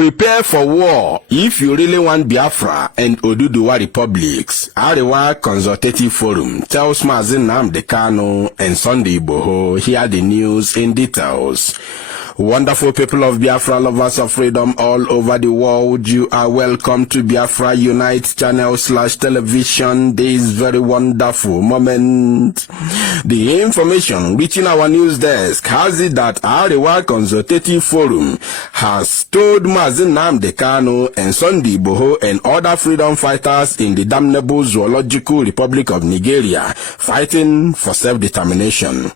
Prepare for war if you really want Biafra and Oduduwa republics. Arewa Consultative Forum tells Mazi Nnamdi Kanu and Sunday Igboho. Hear the news in details. Wonderful people of Biafra, lovers of freedom all over the world, you are welcome to Biafra Unite channel /television. This very wonderful moment. The information reaching our news desk has it that Arewa Consultative Forum has told Mazi Nnamdi Kanu and Sunday Igboho and other freedom fighters in the damnable Zoological Republic of Nigeria fighting for self-determination.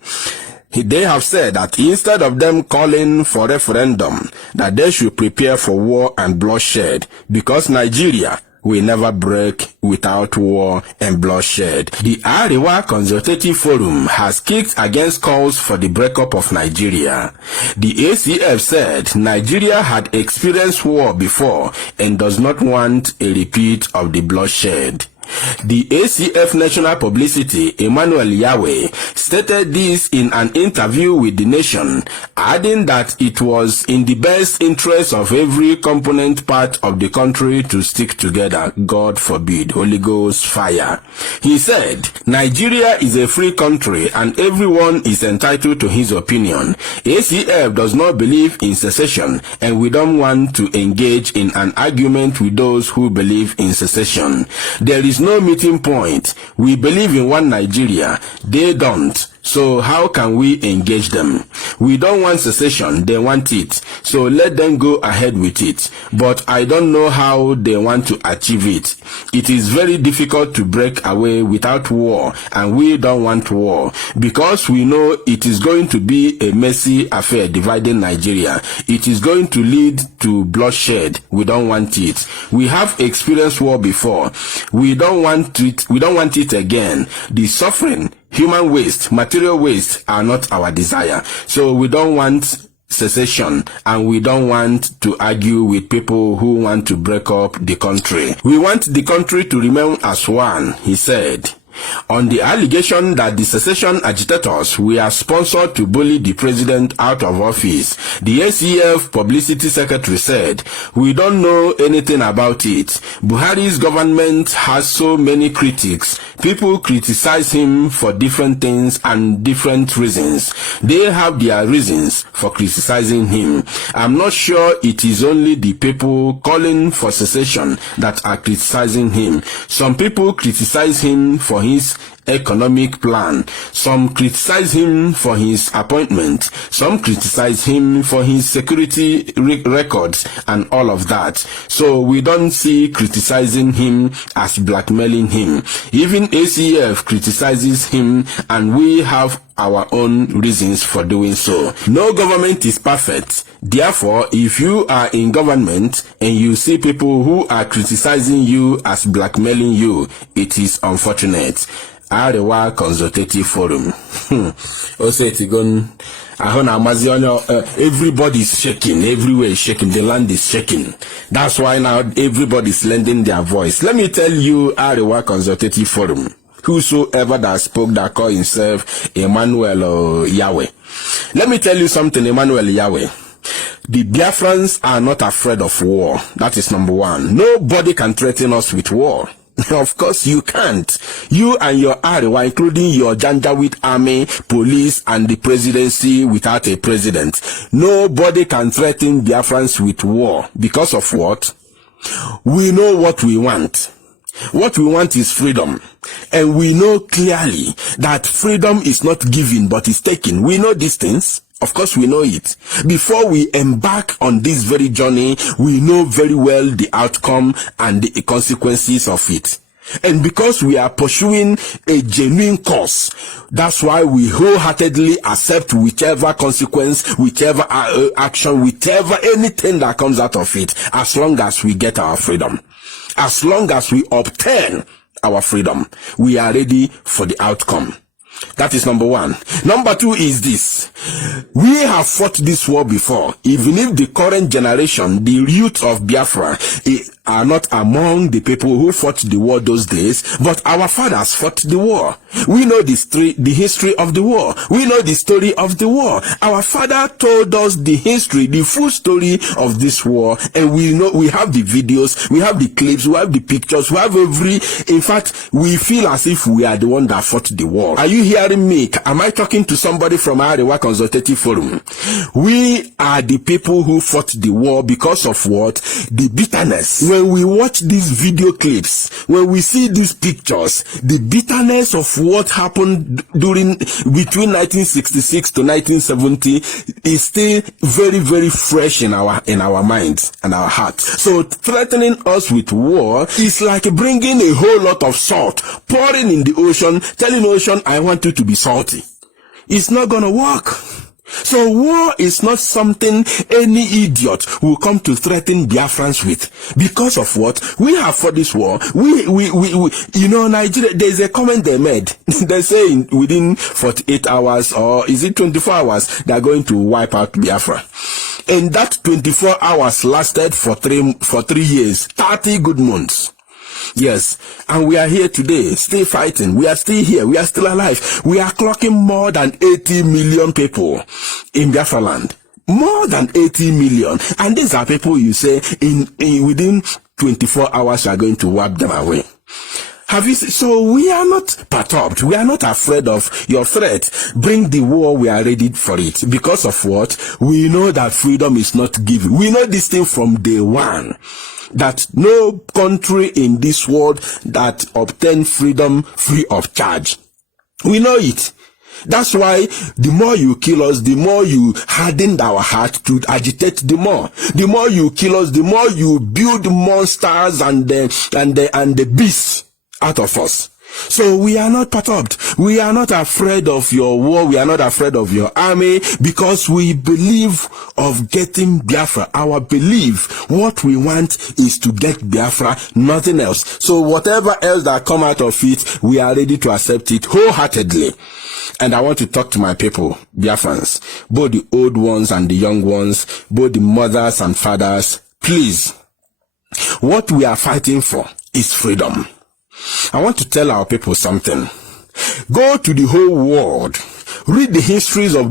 They have said that instead of them calling for referendum, that they should prepare for war and bloodshed, because Nigeria will never break without war and bloodshed. The Arewa Consultative Forum has kicked against calls for the breakup of Nigeria. The ACF said Nigeria had experienced war before and does not want a repeat of the bloodshed. The ACF National Publicity, Emmanuel Yahweh, stated this in an interview with The Nation, adding that it was in the best interest of every component part of the country to stick together. God forbid, Holy Ghost fire. He said, Nigeria is a free country and everyone is entitled to his opinion. ACF does not believe in secession and we don't want to engage in an argument with those who believe in secession. There is no meeting point. We believe in one Nigeria. They don't. So how can we engage them? We don't want secession, they want it. So let them go ahead with it. But I don't know how they want to achieve it. It is very difficult to break away without war, and we don't want war, because we know it is going to be a messy affair dividing Nigeria. It is going to lead to bloodshed. We don't want it. We have experienced war before. We don't want it. We don't want it again. The suffering, human waste, material waste are not our desire. So we don't want secession and we don't want to argue with people who want to break up the country. We want the country to remain as one, he said. On the allegation that the secession agitators were sponsored to bully the president out of office, the ACF publicity secretary said, we don't know anything about it. Buhari's government has so many critics. People criticize him for different things and different reasons. They have their reasons for criticizing him. I'm not sure it is only the people calling for secession that are criticizing him. Some people criticize him for his economic plan. Some criticize him for his appointment. Some criticize him for his security records and all of that. So we don't see criticizing him as blackmailing him. Even ACF criticizes him and we have our own reasons for doing so. No government is perfect. Therefore, if you are in government and you see people who are criticizing you as blackmailing you, it is unfortunate. Arewa Consultative Forum. Everybody's shaking. Everywhere is shaking. The land is shaking. That's why now everybody's lending their voice. Let me tell you, Arewa Consultative Forum, whosoever that spoke that called himself Emmanuel Yahweh. Let me tell you something, Emmanuel Yahweh. The Biafrans are not afraid of war. That is number one. Nobody can threaten us with war. Of course you can't. You and your Arewa, including your Janjaweed army, police, and the presidency without a president. Nobody can threaten Biafrans with war. Because of what? We know what we want. What we want is freedom. And we know clearly that freedom is not given but is taken. We know these things. Of course we know it. Before we embark on this very journey, we know very well the outcome and the consequences of it. And because we are pursuing a genuine cause, that's why we wholeheartedly accept whichever consequence, whichever action, whichever anything that comes out of it, as long as we get our freedom. As long as we obtain our freedom, we are ready for the outcome. That is number one. Number two is this. We have fought this war before. Even if the current generation, the youth of Biafra, are not among the people who fought the war those days, but our fathers fought the war. We know the history of the war. We know the story of the war. Our father told us the history, the full story of this war, and we have the videos, we have the clips, we have the pictures, we have in fact, we feel as if we are the one that fought the war. Are you hearing me? Am I talking to somebody from Arewa Consultative Forum? We are the people who fought the war because of what? The bitterness. When we watch these video clips, when we see these pictures, the bitterness of what happened between 1966 to 1970 is still very, very fresh in our minds and our hearts. So threatening us with war is like bringing a whole lot of salt, pouring in the ocean, telling ocean, I want you to be salty. It's not gonna work. So war is not something any idiot will come to threaten Biafrans with. Because of what? We have fought this war. We Nigeria, there's a comment they made. They say within 48 hours, or is it 24 hours, they're going to wipe out Biafra. And that 24 hours lasted for 3 years, 30 good months. Yes, and we are here today, still fighting. We are still here. We are still alive. We are clocking more than 80 million people in Biafra land. More than 80 million. And these are people you say within 24 hours you are going to wipe them away. Have you seen? So we are not perturbed. We are not afraid of your threat. Bring the war. We are ready for it. Because of what? We know that freedom is not given. We know this thing from day one. That no country in this world that obtain freedom free of charge. We know it. That's why the more you kill us, the more you harden our heart to agitate the more. The more you kill us, the more you build monsters and the beasts out of us. So we are not perturbed. We are not afraid of your war. We are not afraid of your army, because we believe of getting Biafra. Our belief, what we want is to get Biafra, nothing else. So whatever else that come out of it, we are ready to accept it wholeheartedly. And I want to talk to my people, Biafrans, both the old ones and the young ones, both the mothers and fathers. Please, what we are fighting for is freedom. I want to tell our people something. Go to the whole world. Read the histories of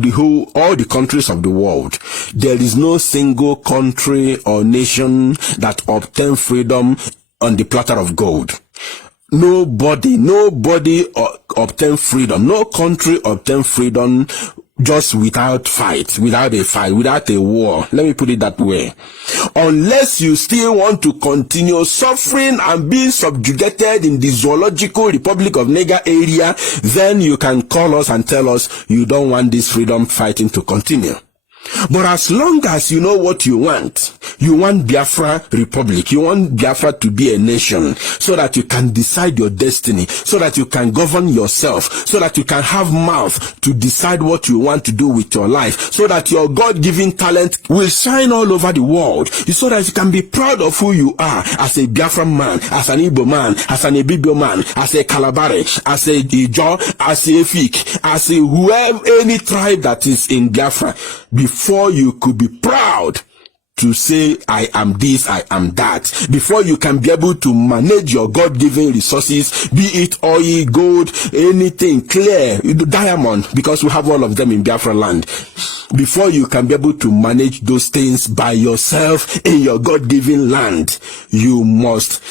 all the countries of the world. There is no single country or nation that obtained freedom on the platter of gold. Nobody obtained freedom. No country obtained freedom just without a war. Let me put it that way. Unless you still want to continue suffering and being subjugated in the zoological Republic of Niger area, then you can call us and tell us you don't want this freedom fighting to continue. But as long as you know what you want Biafra Republic, you want Biafra to be a nation, so that you can decide your destiny, so that you can govern yourself, so that you can have mouth to decide what you want to do with your life, so that your God-given talent will shine all over the world, so that you can be proud of who you are as a Biafra man, as an Igbo man, as an Ibibio man, as a Kalabare, as a Ijo, as a Efik, as a whoever, any tribe that is in Biafra. Before you could be proud to say, I am this, I am that. Before you can be able to manage your God-given resources, be it oil, gold, anything, clear, diamond, because we have all of them in Biafra land. Before you can be able to manage those things by yourself in your God-given land, you must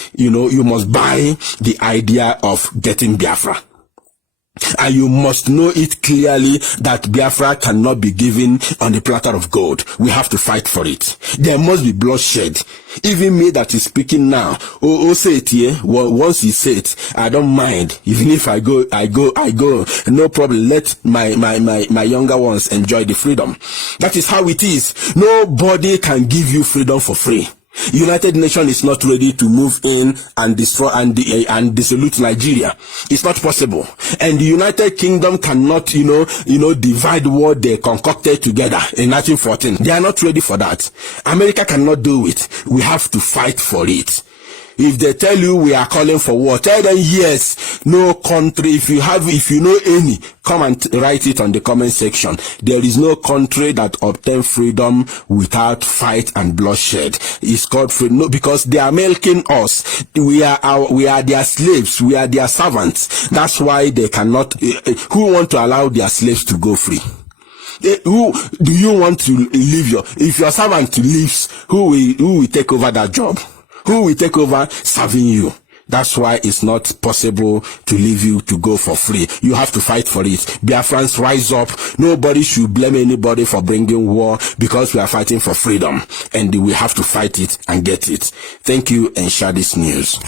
buy the idea of getting Biafra. And you must know it clearly that Biafra cannot be given on the platter of gold. We have to fight for it. There must be bloodshed. Even me that is speaking now, say it here. Once he say it, I don't mind. Even if I go. No problem. Let my younger ones enjoy the freedom. That is how it is. Nobody can give you freedom for free. United Nations is not ready to move in and destroy and dissolute Nigeria. It's not possible. And the United Kingdom cannot, divide what they concocted together in 1914. They are not ready for that. America cannot do it. We have to fight for it. If they tell you we are calling for war, tell them yes. No country, if you know any, come and write it on the comment section. There is no country that obtain freedom without fight and bloodshed. It's called freedom. No, because they are milking us. We are their slaves. We are their servants. That's why they cannot. Who want to allow their slaves to go free? Who do you want to leave if your servant leaves? Who will take over that job? Who will take over serving you? That's why it's not possible to leave you to go for free. You have to fight for it. Biafrans, rise up. Nobody should blame anybody for bringing war, because we are fighting for freedom, and we have to fight it and get it. Thank you, and share this news.